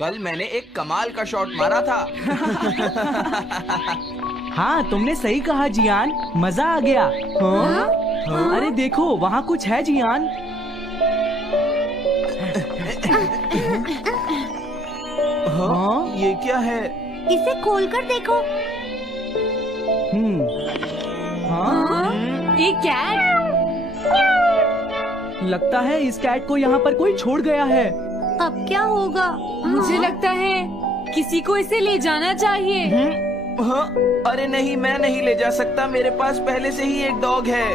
कल मैंने एक कमाल का शॉट मारा था। हाँ, तुमने सही कहा जियान, मजा आ गया। हाँ? हाँ? अरे देखो, वहाँ कुछ है जियान। हाँ? ये क्या है? इसे खोलकर देखो। हाँ? एक कैट। लगता है इस कैट को यहाँ पर कोई छोड़ गया है। अब क्या होगा? मुझे लगता है किसी को इसे ले जाना चाहिए। हाँ? अरे नहीं, मैं नहीं ले जा सकता, मेरे पास पहले से ही एक डॉग है।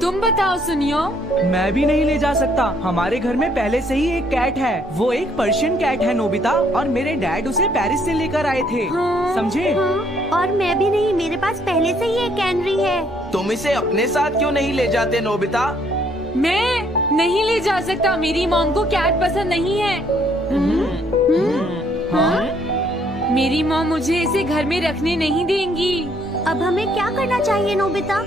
तुम बताओ सुनियो। मैं भी नहीं ले जा सकता, हमारे घर में पहले से ही एक कैट है। वो एक पर्शियन कैट है नोबिता, और मेरे डैड उसे पेरिस से लेकर आए थे। समझे? और मैं भी नहीं, मेरे पास पहले से ही एक कैनरी है। तुम इसे अपने साथ क्यों नहीं ले जाते नोबिता? मैं नहीं ले जा सकता, मेरी मॉम को कैट पसंद नहीं है। मेरी मॉम मुझे इसे घर में रखने नहीं देंगी। अब हमें क्या करना चाहिए नोबिता?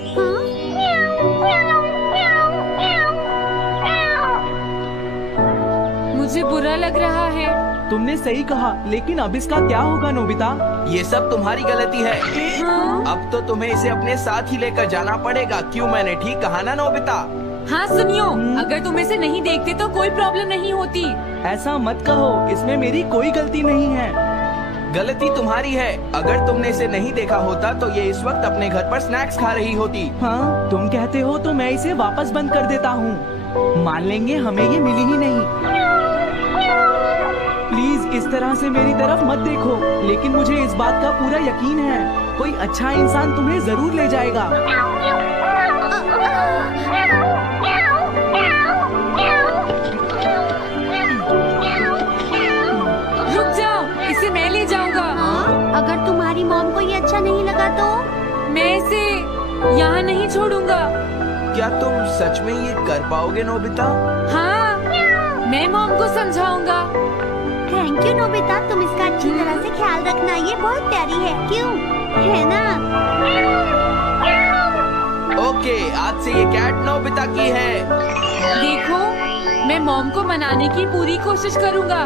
मुझे बुरा लग रहा है। तुमने सही कहा, लेकिन अब इसका क्या होगा नोबिता? ये सब तुम्हारी गलती है। अब तो तुम्हें इसे अपने साथ ही लेकर जाना पड़ेगा। क्यों, मैंने ठीक कहा ना नोबिता? हाँ सुनियो, अगर तुम इसे नहीं देखते तो कोई प्रॉब्लम नहीं होती। ऐसा मत कहो, इसमें मेरी कोई गलती नहीं है। गलती तुम्हारी है। अगर तुमने इसे नहीं देखा होता तो ये इस वक्त अपने घर पर स्नैक्स खा रही होती। हाँ, तुम कहते हो तो मैं इसे वापस बंद कर देता हूँ। मान लेंगे हमें ये मिली ही नहीं। प्लीज इस तरह से मेरी तरफ मत देखो, लेकिन मुझे इस बात का पूरा यकीन है, कोई अच्छा इंसान तुम्हें जरूर ले जाएगा। रुक जाओ, इसे मैं ले जाऊंगा। अगर तुम्हारी मॉम को ये अच्छा नहीं लगा तो? मैं इसे यहाँ नहीं छोड़ूंगा। क्या तुम सच में ये कर पाओगे नोबिता? हाँ, मैं मॉम को समझाऊंगा। थैंक यू नोबिता, तुम इसका अच्छी तरह से ख्याल रखना, ये बहुत प्यारी है। क्यों, है ना? ओके, आज से ये कैट नोबिता की है। देखो, मैं मॉम को मनाने की पूरी कोशिश करूंगा।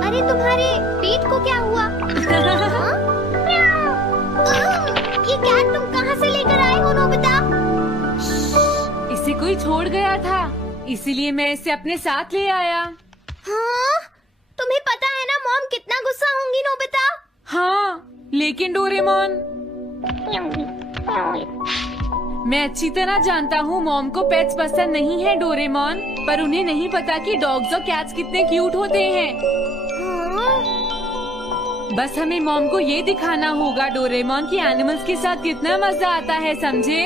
अरे तुम्हारे पेट को क्या हुआ? ये कैट तुम कहाँ से लेकर आए हो नोबिता? इसे कोई छोड़ गया था, इसीलिए मैं इसे अपने साथ ले आया। हाँ? तुम्हें पता है ना मॉम कितना गुस्सा होंगी नोबिता? हाँ, लेकिन डोरेमोन, मैं अच्छी तरह जानता हूँ मॉम को पेट्स पसंद नहीं है डोरेमोन, पर उन्हें नहीं पता कि डॉग्स और कैट्स कितने क्यूट होते हैं। बस हमें मॉम को ये दिखाना होगा डोरेमोन कि एनिमल्स के साथ कितना मजा आता है, समझे?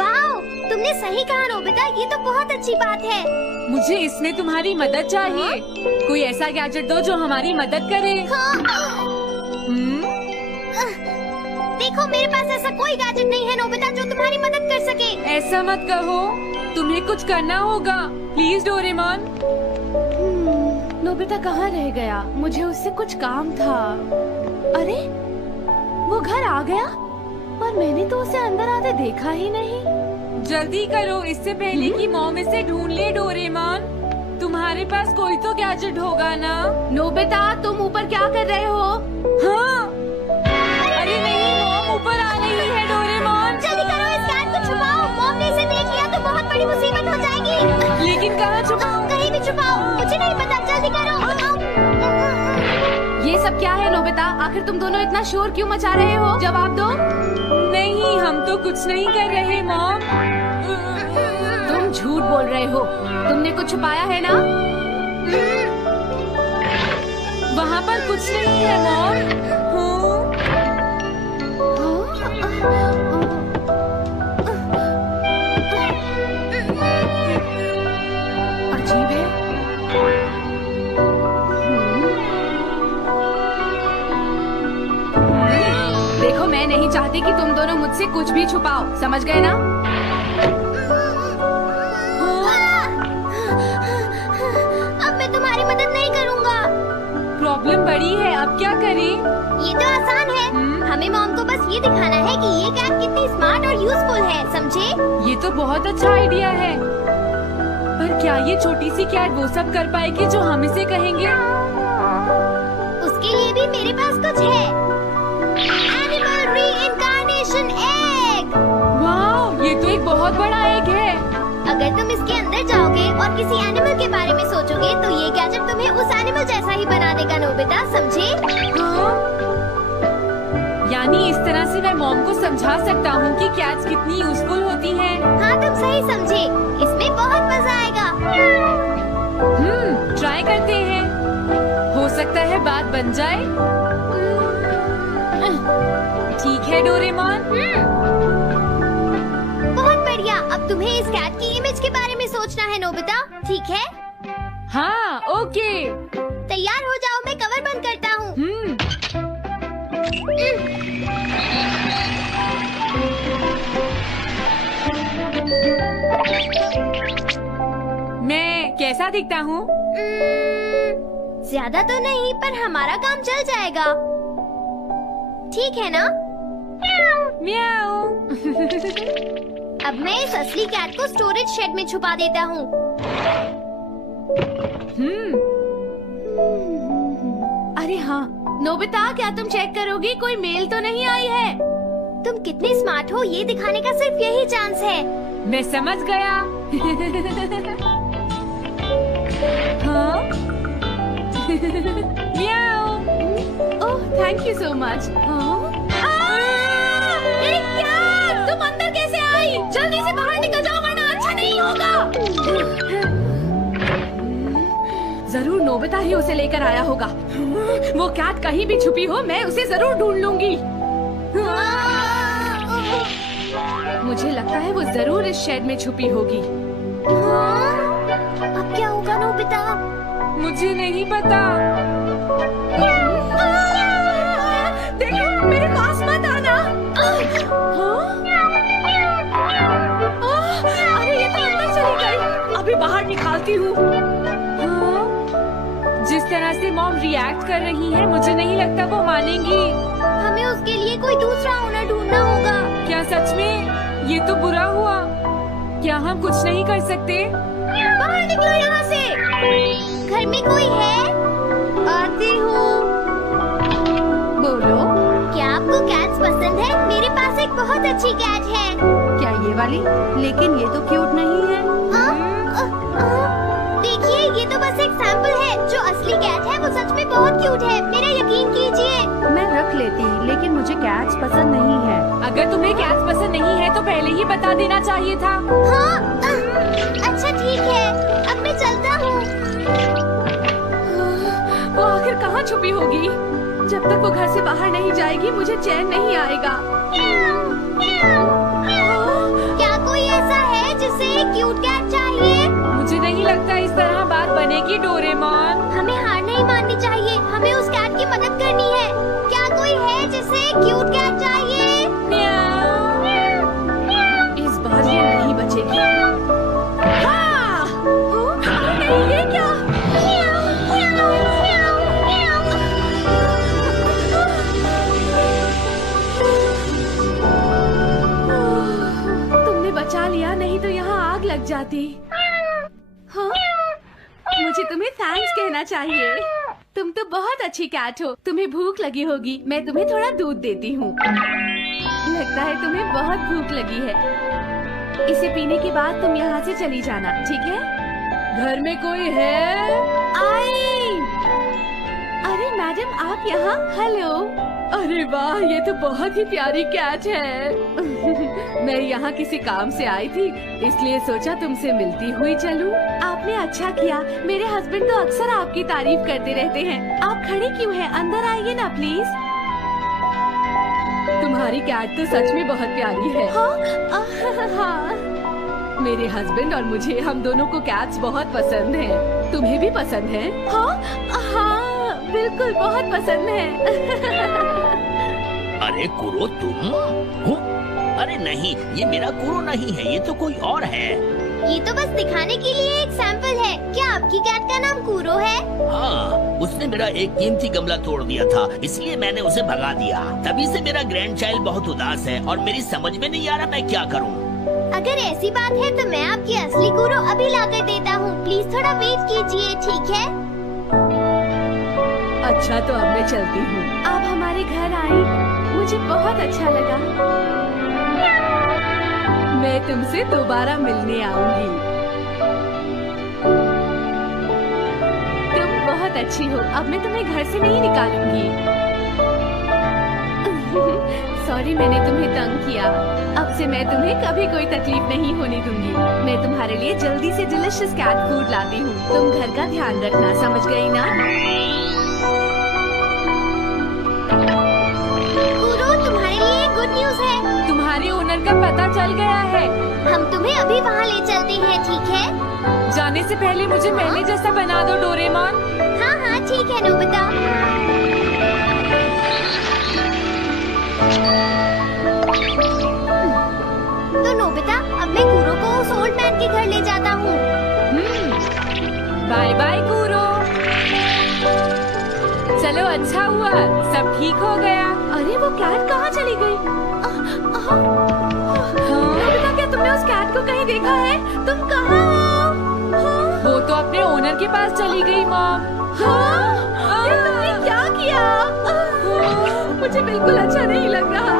वाओ, तुमने सही कहा नोबिता, ये तो बहुत अच्छी बात है। मुझे इसमें तुम्हारी मदद चाहिए। कोई ऐसा गैजेट दो जो हमारी मदद करे। देखो, मेरे पास ऐसा कोई गैजेट नहीं है नोबिता जो तुम्हारी मदद कर सके। ऐसा मत कहो, तुम्हें कुछ करना होगा, प्लीज डोरेमोन। नोबिता कहाँ रह गया? मुझे उससे कुछ काम था। अरे, वो घर आ गया और मैंने तो उसे अंदर आते देखा ही नहीं। जल्दी करो, इससे पहले कि मॉम इसे ढूंढ ले। डोरेमोन, तुम्हारे पास कोई तो गैजेट होगा ना? नोबिता, तुम ऊपर क्या कर रहे हो? हाँ, अरे नहीं, मॉम ऊपर आ रही है। डोरेमोन, जल्दी करो, इस कैट को छुपाओ। मॉम ने इसे देख लिया तो बहुत बड़ी मुसीबत हो जाएगी। लेकिन कहाँ छुपाऊं? कहीं भी छुपाओ, मुझे नहीं पता, जल्दी करो। ये सब क्या है नोबिता? आखिर तुम दोनों इतना शोर क्यों मचा रहे हो? जवाब दो। नहीं, हम तो कुछ नहीं कर रहे मॉम। तुम झूठ बोल रहे हो, तुमने कुछ छुपाया है ना? वहाँ पर कुछ नहीं है मॉम। अजीब है। देखो, मैं नहीं चाहती कि तुम दोनों मुझसे कुछ भी छुपाओ, समझ गए ना? अब मैं तुम्हारी मदद नहीं करूँगा। प्रॉब्लम बड़ी है, अब क्या करें? ये तो आसान है। हमें मॉम को बस ये दिखाना है कि ये कैट कितनी स्मार्ट और यूजफुल है, समझे? ये तो बहुत अच्छा आइडिया है, पर क्या ये छोटी सी कैट वो सब कर पाएगी जो हम इसे कहेंगे? उसके लिए भी मेरे पास कुछ है। Animal reincarnation egg. वाह, ये तो एक बहुत बड़ा एग है। अगर तुम इसके अंदर जाओगे और किसी एनिमल के बारे में सोचोगे तो ये गैजेट तुम्हें उस एनिमल जैसा ही बना देगा, नोबिता, समझे? हाँ? यानी इस तरह से मैं मॉम को समझा सकता हूँ कि कैट्स कितनी यूजफुल होती हैं। हाँ, तुम सही समझे। इसमें बहुत मजा आएगा। ट्राई करते हैं, हो सकता है बात बन जाए। ठीक है डोरेमोन। बहुत बढ़िया। अब तुम्हें इस कैट की इमेज के बारे में सोचना है, नोबिता, ठीक है? हाँ, ओके। तैयार हो जाओ, मैं कवर बंद करता हूँ। मैं कैसा दिखता हूँ? ज्यादा तो नहीं, पर हमारा काम चल जाएगा, ठीक है ना? म्याऊ। अब मैं इस असली कैट को स्टोरेज शेड में छुपा देता हूँ। अरे हाँ, नोबिता, क्या तुम चेक करोगी कोई मेल तो नहीं आई है? तुम कितने स्मार्ट हो ये दिखाने का सिर्फ यही चांस है। मैं समझ गया। हाँ? म्याऊ। ओह, थैंक यू सो मच। क्या? तुम अंदर कैसे आई? जल्दी से बाहर निकल जाओ वरना अच्छा नहीं होगा। जरूर नोबिता ही उसे लेकर आया होगा। वो कैट कहीं भी छुपी हो, मैं उसे जरूर ढूंढ लूंगी। मुझे लगता है वो जरूर इस शेड में छुपी होगी। अब क्या होगा, नोबिता? मुझे नहीं पता। देखो, मेरे पास मत आना। अरे ये तो अंदर चली गई। अभी बाहर निकालती हूँ। जिस तरह से मॉम रिएक्ट कर रही है, मुझे नहीं लगता वो मानेंगी। हमें उसके लिए कोई दूसरा ओनर ढूंढना होगा। क्या सच में? ये तो बुरा हुआ। क्या हम कुछ नहीं कर सकते? बाहर निकलो यहाँ से। घर में कोई है? आती हूँ। बोलो, क्या आपको कैट्स पसंद है? मेरे पास एक बहुत अच्छी कैट है। क्या ये वाली? लेकिन ये तो क्यूट नहीं है। देखिए, ये तो बस एक सैंपल है। जो असली कैट है वो सच में बहुत क्यूट है, मेरा यकीन कीजिए। मैं रख लेती, लेकिन मुझे कैट्स पसंद नहीं है। अगर तुम्हें कैट्स पसंद नहीं है तो पहले ही बता देना चाहिए था। हाँ, अच्छा ठीक है, अब मैं चलता हूँ। वो आखिर कहाँ छुपी होगी? जब तक वो घर से बाहर नहीं जाएगी मुझे चैन नहीं आएगा। क्या कोई ऐसा है जिसे एक क्यूट कैट चाहिए? मुझे नहीं लगता इस तरह बात बनेगी डोरेमोन। हमें हार नहीं माननी चाहिए, हमें उस कैट की मदद करनी है। क्या कोई है जिसे एक क्यूट कैट चाहिए? इस बार ये नहीं बचेगी। हाँ! नहीं, ये क्या? तुमने बचा लिया, नहीं तो यहाँ आग लग जाती। हाँ? मुझे तुम्हें थैंक्स कहना चाहिए। तुम तो बहुत अच्छी कैट हो। तुम्हें भूख लगी होगी, मैं तुम्हें थोड़ा दूध देती हूँ। लगता है तुम्हें बहुत भूख लगी है। इसे पीने के बाद तुम यहाँ से चली जाना, ठीक है? घर में कोई है? आई! अरे मैडम, आप यहाँ? हेलो। अरे वाह, ये तो बहुत ही प्यारी कैट है। मैं यहाँ किसी काम से आई थी, इसलिए सोचा तुमसे मिलती हुई चलूं। आपने अच्छा किया। मेरे हस्बैंड तो अक्सर आपकी तारीफ करते रहते हैं। आप खड़े क्यों हैं? अंदर आइए ना प्लीज। तुम्हारी कैट तो सच में बहुत प्यारी है। हाँ। मेरे हस्बैंड और मुझे, हम दोनों को कैट्स बहुत पसंद हैं। तुम्हें भी पसंद है? हाँ, बिल्कुल बहुत पसंद है। अरे कुरो, तुम हो? अरे नहीं, ये मेरा कुरो नहीं है, ये तो कोई और है। ये तो बस दिखाने के लिए एक सैंपल है। क्या आपकी कैट का नाम कूरो है? हाँ, उसने मेरा एक कीमती गमला तोड़ दिया था, इसलिए मैंने उसे भगा दिया। तभी से मेरा ग्रैंड चाइल्ड बहुत उदास है और मेरी समझ में नहीं आ रहा मैं क्या करूँ। अगर ऐसी बात है तो मैं आपकी असली कूरो अभी लाकर देता हूँ। प्लीज थोड़ा वेट कीजिए, ठीक है? अच्छा तो अब मैं चलती हूँ। आप हमारे घर आई, मुझे बहुत अच्छा लगा। मैं तुमसे दोबारा मिलने आऊंगी। तुम बहुत अच्छी हो। अब मैं तुम्हें घर से नहीं निकालूंगी। सॉरी मैंने तुम्हें तंग किया। अब से मैं तुम्हें कभी कोई तकलीफ नहीं होने दूंगी। मैं तुम्हारे लिए जल्दी से डिलिशियस कैट फूड लाती हूँ। तुम घर का ध्यान रखना, समझ गई ना? कूरो, तुम्हारे लिए गुड न्यूज है। तुम्हारे ओनर का पता चल गया है। हम तुम्हें अभी वहाँ ले चलते हैं, ठीक है? जाने से पहले मुझे पहले जैसा बना दो डोरेमोन। हाँ हाँ ठीक है नोबिता। तो नोबिता, अब मैं कूरो को उस ओल्ड मैन के घर ले जाता हूँ। बाय बाय कूरो। चलो अच्छा हुआ, सब ठीक हो गया। अरे वो कैट कहाँ चली गई? नोबिता, क्या तुमने उस कैट को कहीं देखा है? तुम कहाँ हो? वो तो अपने ओनर के पास चली गई मॉम। ये तुमने क्या किया? मुझे बिल्कुल अच्छा नहीं लग रहा।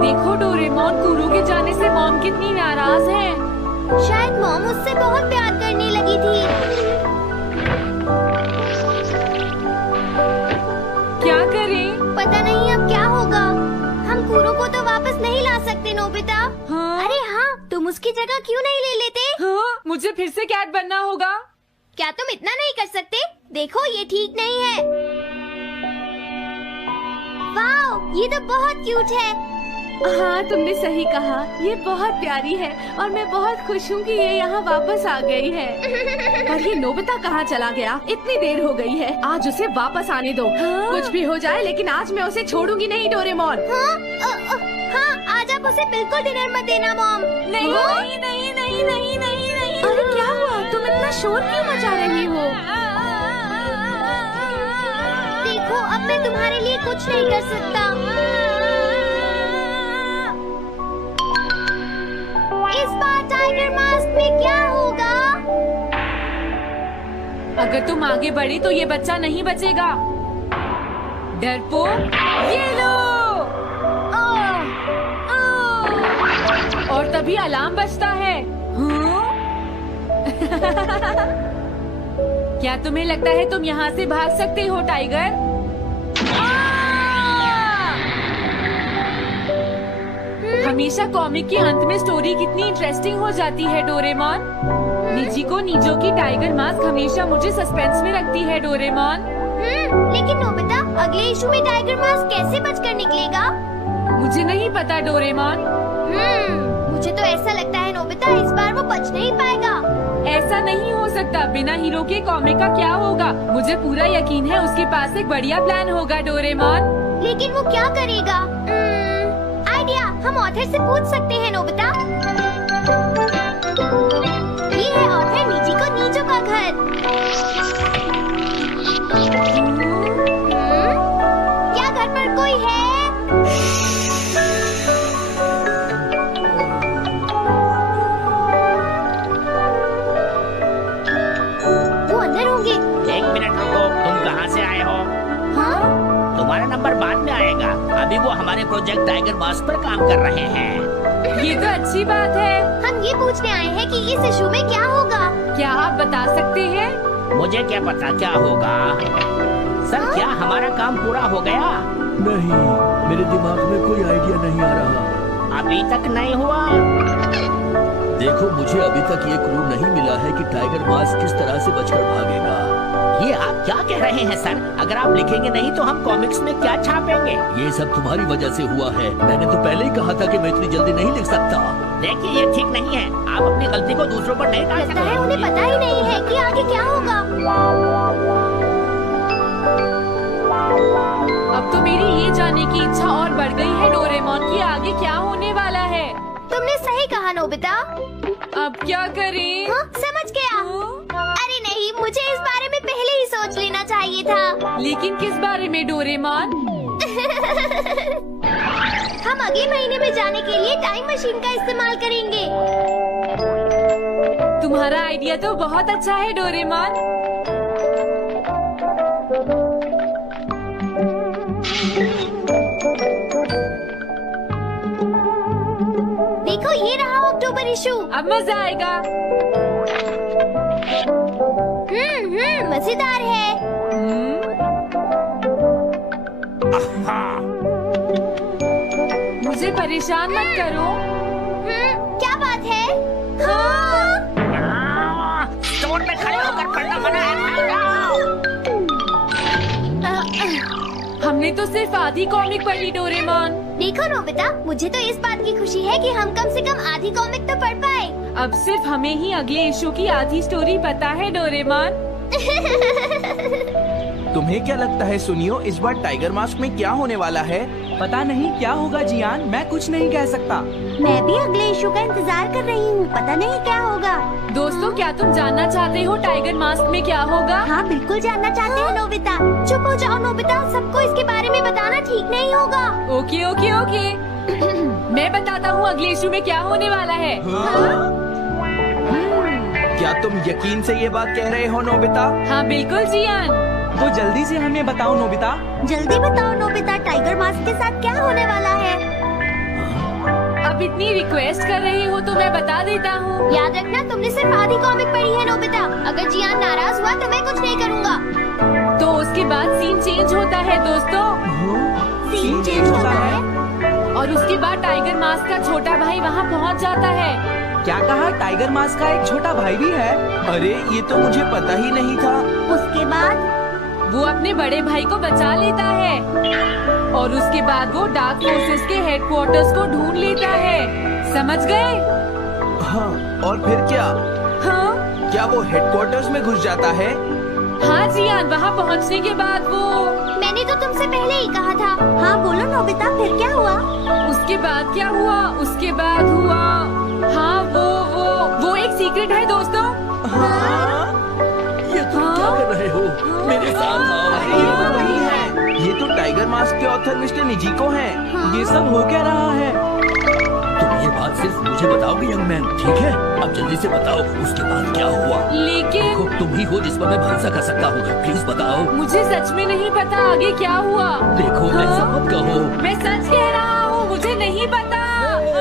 देखो डोरेमोन, कूरो के जाने से मॉम कितनी नाराज है। शायद मॉम उससे बहुत प्यार करने लगी थी। क्या करें? पता नहीं अब क्या होगा। हम कूरो को तो वापस नहीं ला सकते नोबिता। हाँ? अरे हाँ, तुम उसकी जगह क्यों नहीं ले लेते? हाँ? मुझे फिर से कैट बनना होगा। क्या तुम इतना नहीं कर सकते? देखो ये ठीक नहीं है। वाह, ये तो बहुत क्यूट है। हाँ तुमने सही कहा, ये बहुत प्यारी है और मैं बहुत खुश हूँ कि ये यहाँ वापस आ गई है। पर ये नोबिता कहाँ चला गया? इतनी देर हो गई है, आज उसे वापस आने दो। कुछ भी हो जाए लेकिन आज मैं उसे छोड़ूंगी नहीं डोरेमोन। हाँ, आज आप उसे बिल्कुल डिनर मत देना मॉम। नहीं नहीं नहीं नहीं नहीं नहीं नहीं। अरे क्या हुआ? तुम इतना शोर क्यों मचा रही हो? देखो अब मैं तुम्हारे लिए कुछ नहीं कर सकता। इस बार टाइगर मास्क में क्या होगा? अगर तुम आगे बढ़ी तो ये बच्चा नहीं बचेगा। डरपोक, ये लो। और तभी अलार्म बजता है। क्या तुम्हें लगता है तुम यहाँ से भाग सकते हो टाइगर? हमेशा कॉमिक के अंत में स्टोरी कितनी इंटरेस्टिंग हो जाती है डोरेमोन। निजी को नीजो की टाइगर मास्क हमेशा मुझे सस्पेंस में रखती है डोरेमोन। लेकिन नोबिता, अगले इशू में टाइगर मास्क कैसे बचकर निकलेगा? मुझे नहीं पता डोरेमोन। मुझे तो ऐसा लगता है नोबिता, इस बार वो बच नहीं पाएगा। ऐसा नहीं हो सकता। बिना हीरो के कॉमिक का क्या होगा? मुझे पूरा यकीन है उसके पास एक बढ़िया प्लान होगा डोरेमोन। लेकिन वो क्या करेगा? आइडिया, हम ऑथर से पूछ सकते हैं नोबिता। ये है ऑथर निजी को नीजो का घर। क्या घर पर कोई है? वो अंदर होंगे। एक मिनट रुको, तुम कहाँ से आए हो? तुम्हारा नंबर बाद में आएगा। अभी वो हमारे प्रोजेक्ट टाइगर मास्क पर काम कर रहे हैं। ये तो अच्छी बात है। हम ये पूछने आए हैं कि इस इशू में क्या होगा। क्या आप बता सकते हैं? मुझे क्या पता क्या होगा। सर क्या हमारा काम पूरा हो गया? नहीं, मेरे दिमाग में कोई आइडिया नहीं आ रहा। अभी तक नहीं हुआ। देखो, मुझे अभी तक ये क्लू नहीं मिला है कि टाइगर मास्क किस तरह से बचकर भागेगा। ये आप क्या कह रहे हैं सर? अगर आप लिखेंगे नहीं तो हम कॉमिक्स में क्या छापेंगे? ये सब तुम्हारी वजह से हुआ है। मैंने तो पहले ही कहा था कि मैं इतनी जल्दी नहीं लिख सकता। देखिए ये ठीक नहीं है। आप अपनी गलती को दूसरों पर नहीं डाल लगता है उन्हें पता ही नहीं है कि आगे क्या होगा। अब तो मेरी ये जानने की इच्छा और बढ़ गई है डोरेमोन कि आगे क्या होने वाला है। तुमने तुमने सही कहा नोबिता। अब क्या करें? हाँ, समझ गया। अरे नहीं, मुझे इस बारे में पहले ही सोच लेना चाहिए था। लेकिन किस बारे में डोरेमोन? हम अगले महीने में जाने के लिए टाइम मशीन का इस्तेमाल करेंगे। तुम्हारा आइडिया तो बहुत अच्छा है डोरेमोन। देखो, ये रहा अक्टूबर इशू। अब मजा आएगा। मजेदार है। मुझे परेशान मत करो। क्या बात है? स्टोर में खड़े होकर पढ़ना मना है, भाग जाओ। हमने तो सिर्फ आधी कॉमिक पढ़ी डोरेमोन। देखो नोबिता, मुझे तो इस बात की खुशी है कि हम कम से कम आधी कॉमिक तो पढ़ पाए। अब सिर्फ हमें ही अगले इशू की आधी स्टोरी पता है डोरेमोन। तुम्हें क्या लगता है सुनियो, इस बार टाइगर मास्क में क्या होने वाला है? पता नहीं क्या होगा जियान, मैं कुछ नहीं कह सकता। मैं भी अगले इशू का इंतजार कर रही हूँ, पता नहीं क्या होगा। दोस्तों, क्या तुम जानना चाहते हो टाइगर मास्क में क्या होगा? हाँ, बिल्कुल जानना चाहते हैं नोबिता। चुप हो जाओ नोबिता, सबको इसके बारे में बताना ठीक नहीं होगा। Okay okay okay. मैं बताता हूँ अगले इशू में क्या होने वाला है। क्या तुम यकीन से ये बात कह रहे हो नोबिता? हाँ बिल्कुल जियान। तो जल्दी से हमें बताओ नोबिता। जल्दी बताओ नोबिता, टाइगर मास्क के साथ क्या होने वाला है? अब इतनी रिक्वेस्ट कर रहे हो तो मैं बता देता हूँ। याद रखना, तुमने सिर्फ आधी कॉमिक पढ़ी है नोबिता। अगर जियान नाराज हुआ तो मैं कुछ नहीं करूँगा। तो उसके बाद सीन चेंज होता है दोस्तों। सीन चेंज होता है? और उसके बाद टाइगर मास्क का छोटा भाई वहाँ पहुँच जाता है। क्या कहा? टाइगर मास्क का एक छोटा भाई भी है? अरे ये तो मुझे पता ही नहीं था। उसके बाद वो अपने बड़े भाई को बचा लेता है और उसके बाद वो डार्क फोर्सेस के हेडक्वार्टर्स को ढूंढ लेता है। समझ गए? हाँ, और फिर क्या? हाँ क्या वो हेडक्वार्टर्स में घुस जाता है? हाँ जियान, वहाँ पहुँचने के बाद वो मैंने तो तुमसे पहले ही कहा था। हाँ बोलो नोबिता, फिर क्या हुआ? उसके बाद क्या हुआ? उसके बाद हुआ, हाँ वो एक सीक्रेट है दोस्तों। ये तुम क्या कर रहे हो? मेरे साथ अरे ये आओ। तो वही है। ये तो टाइगर मास्क के ऑथर मिस्टर निजिको हैं। ये सब हो क्या रहा है? तुम ये बात सिर्फ मुझे बताओगे यंग मैन, ठीक है? अब जल्दी से बताओ उसके बाद क्या हुआ। लेकिन देखो, तुम ही हो जिस पर मैं भरोसा कर सकता हूँ, प्लीज बताओ। मुझे सच में नहीं पता आगे क्या हुआ। देखो, ऐसा मत कहो। मैं सच कह रहा हूँ, मुझे नहीं पता।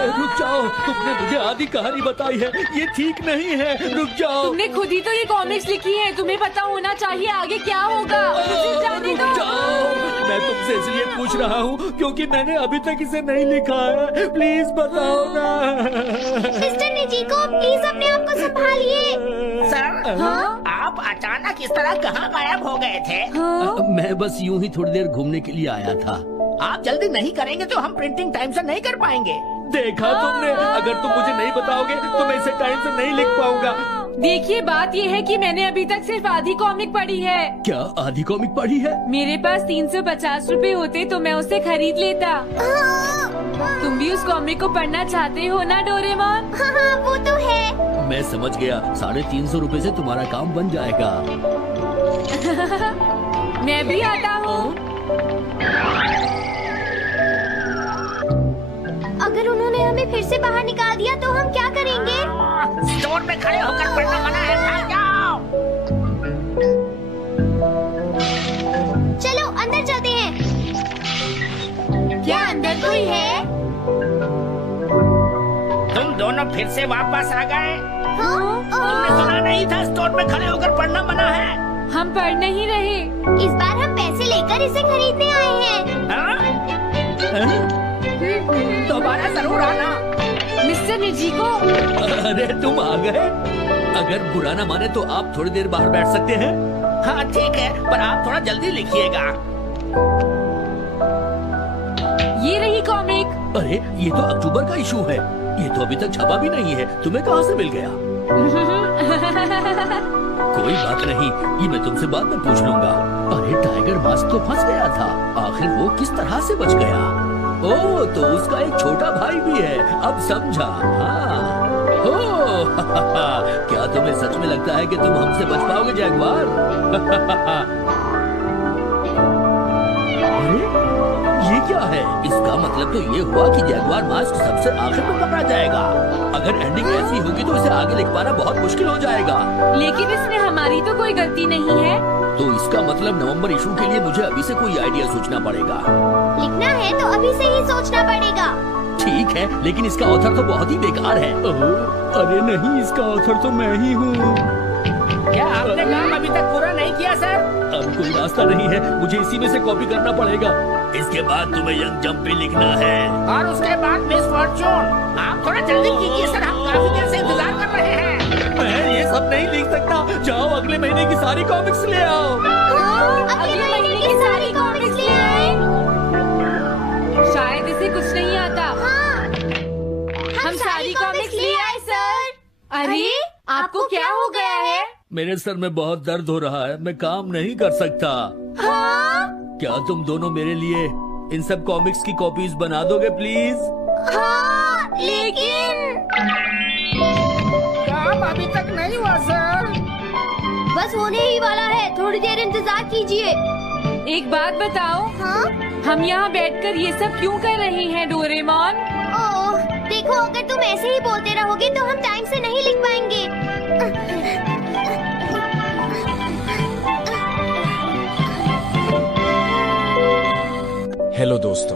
रुक जाओ, तुमने मुझे आधी कहानी बताई है, ये ठीक नहीं है। रुक जाओ। तुमने खुद ही तो ये कॉमिक्स लिखी है, तुम्हें पता होना चाहिए आगे क्या होगा। मुझे जाने दो। रुक जाओ। मैं तुमसे इसलिए पूछ रहा हूँ क्योंकि मैंने अभी तक इसे नहीं लिखा है। प्लीज बताओ ना। मिस्टर निजिको, प्लीज अपने आप को संभालिए। सर, आप अचानक इस तरह कहाँ गायब हो गए थे? मैं बस यूं ही थोड़ी देर घूमने के लिए आया था। आप जल्दी नहीं करेंगे तो हम प्रिंटिंग टाइम से नहीं कर पाएंगे। देखा तुमने, अगर तुम मुझे नहीं बताओगे तो मैं इसे टाइम से नहीं लिख पाऊंगा। देखिए, बात ये है कि मैंने अभी तक सिर्फ आधी कॉमिक पढ़ी है। क्या आधी कॉमिक पढ़ी है? मेरे पास 350 रुपए होते तो मैं उसे खरीद लेता। तुम भी उस कॉमिक को पढ़ना चाहते हो ना डोरेमोन? हाँ, वो तो है। मैं समझ गया, 350 रुपए से तुम्हारा काम बन जाएगा। मैं भी आता हूँ। अगर उन्होंने हमें फिर से बाहर निकाल दिया तो हम क्या करेंगे? स्टोर में खड़े होकर पढ़ना मना है, भाग जाओ। चलो अंदर चलते हैं। क्या अंदर कोई है? तुम दोनों फिर से वापस आ गए। तुमने हाँ? सुना नहीं था स्टोर में खड़े होकर पढ़ना मना है? हम पढ़ नहीं रहे। इस बार हम पैसे लेकर इसे खरीदने आए हैं। हाँ? दोबारा जरूर आना। मिस्टर निजिको, अरे तुम आ गए। अगर बुरा ना माने तो आप थोड़ी देर बाहर बैठ सकते हैं। हाँ ठीक है, पर आप थोड़ा जल्दी लिखिएगा। ये रही कॉमिक। अरे ये तो अक्टूबर का इशू है, ये तो अभी तक छपा भी नहीं है। तुम्हें कहाँ से मिल गया? कोई बात नहीं, ये मैं तुमसे बाद में पूछ लूंगा। अरे टाइगर मास्क तो फंस गया था, आखिर वो किस तरह से बच गया? ओह, तो उसका एक छोटा भाई भी है। अब समझा। हाँ। ओह, क्या तुम्हें सच में लगता है कि तुम हमसे बच पाओगे जैगवार? अरे, ये क्या है? इसका मतलब तो ये हुआ कि जैगवार मास्क सबसे आखिर में पकड़ा जाएगा। अगर एंडिंग ऐसी होगी तो इसे आगे लिख पाना बहुत मुश्किल हो जाएगा। लेकिन इसमें हमारी तो कोई गलती नहीं है। तो इसका मतलब नवंबर इशू के लिए मुझे अभी से कोई आइडिया सोचना पड़ेगा। लिखना है तो अभी से ही सोचना पड़ेगा। ठीक है, लेकिन इसका ऑथर तो बहुत ही बेकार है। अरे नहीं, इसका ऑथर तो मैं ही हूँ। क्या आपने काम अभी तक पूरा नहीं किया सर? अब कोई रास्ता नहीं है, मुझे इसी में से कॉपी करना पड़ेगा। इसके बाद तुम्हें यंग जंप भी लिखना है। और उसके बाद मिस फॉर्चून। आप थोड़ा जल्दी कीजिए सर, हम काफी देर से इंतजार कर रहे हैं। मैं ये सब नहीं लिख सकता। जाओ अगले महीने की सारी कॉमिक्स ले आओ। अगले महीने की सारी कॉमिक्स ले आए। शायद इसे कुछ नहीं आता। हाँ, हम सारी कॉमिक्स ले आए सर। अरे आपको क्या हो गया है? मेरे सर में बहुत दर्द हो रहा है, मैं काम नहीं कर सकता। हाँ, क्या तुम दोनों मेरे लिए इन सब कॉमिक्स की कॉपीज बना दोगे प्लीज? हाँ, लेकिन काम अभी तक नहीं हुआ सर। बस होने ही वाला है, थोड़ी देर इंतजार कीजिए। एक बात बताओ, हाँ? हम यहाँ बैठकर ये सब क्यों कर रहे हैं डोरेमोन? ओह, देखो अगर तुम ऐसे ही बोलते रहोगे तो हम टाइम से नहीं लिख पाएंगे। हेलो दोस्तों,